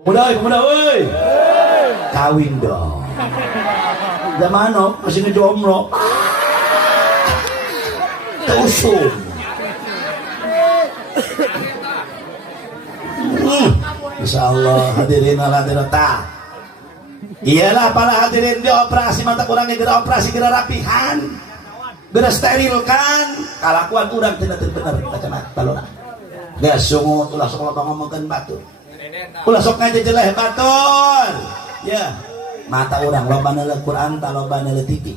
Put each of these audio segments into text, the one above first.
Pemuda, woi. Kawin dong. Zaman no, masih ngejomblo. Teusum. Insya Allah hadirin hadirat. Iyalah para hadirin dioperasi mata kurangnya gerak operasi gerak rapihan. Gerak sterilkan. Kalakuan kurang tidak benar kacamata lona. Gak sungut ulah sok loba ngomongkeun batur. Ulah sok ngaji jeleh batur. Ya. Mata orang loba neuleuh Quran ta loba neuleuh TV.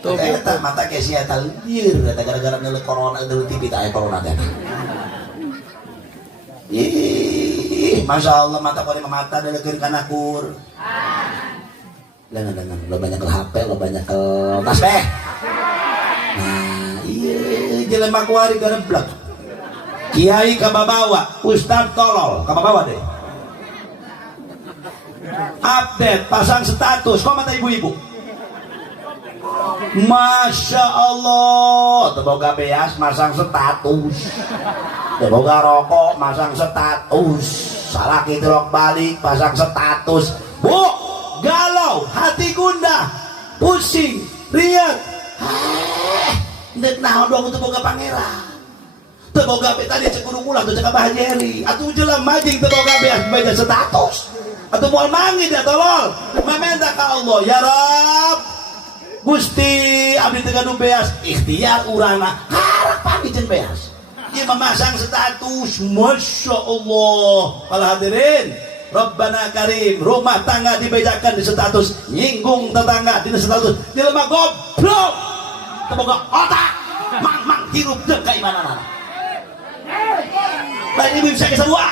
Eta mata ke sia eta lieur eta gara-gara neuleuh corona neuleuh TV ta aya corona teh. Ih, Masya Allah mata kori mata neuleuhkeun kana kur. Jangan lo banyak ke HP, lo banyak ke tasbih. Nah, iya jelema kuari gareblak. Kiai kababawa, Ustaz tolol, kababawa deh. Update, pasang status, kok mata ibu-ibu? Masya Allah, teboga beas masang status, teboga rokok masang status, salah gitu rok balik pasang status. Bu, galau, hati gundah, pusing, riak. Nek naon dong untuk boga pangeran. Teboga be tadi cek guru ulah tuh cek Abah Jeri. Atuh jelas majing teboga be baca status. Atuh moal mangid ya tolol. Mamenta ka Allah, ya Rabb. Gusti abdi teu gaduh beas, ikhtiar urangna harap pamikeun beas. Ieu memasang status, Masya Allah. Para hadirin, Rabbana Karim, rumah tangga dibejakan di status, nyinggung tetangga di status, jelema goblok. Teboga otak, mang hirup jeung keimananana. Lain ibu bisa kisah dua.